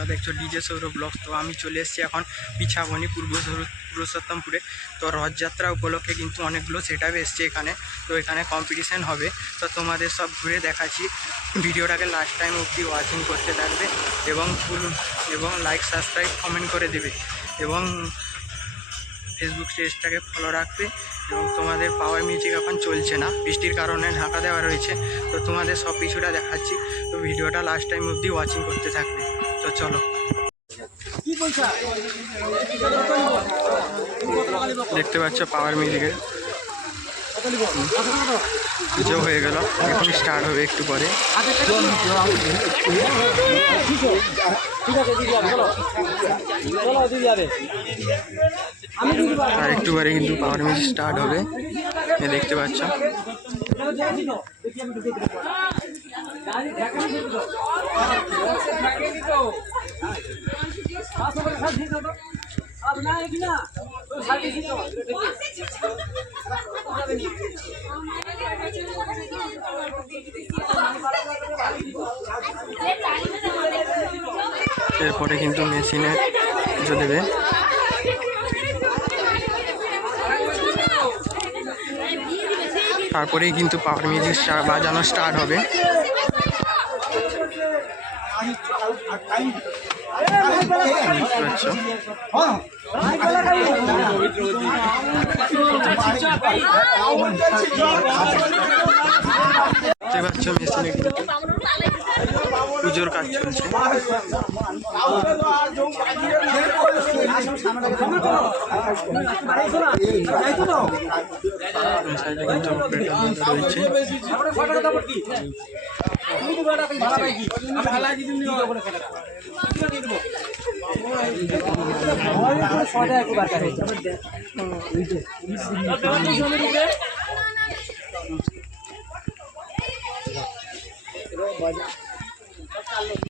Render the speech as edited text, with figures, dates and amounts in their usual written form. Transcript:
তোমরা দেখছো DJ Sourav blog. তো আমি চলে এসেছি এখন পিছাবনি পুরুষোত্তমপুরে। তো রথযাত্রা উপলক্ষে কিন্তু অনেকগুলো সেট আপ এসছে এখানে। তো এখানে কম্পিটিশান হবে, তো তোমাদের সব ঘুরে দেখাচ্ছি। ভিডিওটাকে লাস্ট টাইম অবধি ওয়াচিং করতে থাকবে এবং লাইক সাবস্ক্রাইব কমেন্ট করে দেবে এবং ফেসবুক পেজটাকে ফলো রাখবে। এবং তোমাদের পাওয়ার মিউজিক এখন চলছে না, বৃষ্টির কারণে ঢাকা দেওয়া রয়েছে। তো তোমাদের সব কিছুটা দেখাচ্ছি, তো ভিডিওটা লাস্ট টাইম অবধি ওয়াচিং করতে থাকবে। তো চলো, দেখতে পাচ্ছ পাওয়ার মিউজিকের পুজো হয়ে গেল, এখন স্টার্ট হবে একটু পরে। আর একটু পরে কিন্তু পাওয়ার মিউজিক স্টার্ট হবে, দেখতে পাচ্ছ। এরপরে কিন্তু মেশিনে পুজো দেবে। তারপরেই কিন্তু পাওয়ার মিউজিক বাজানো স্টার্ট হবে। দেখতে পাচ্ছ মেশিনে কিন্তু পুজোর কাজ চলছে।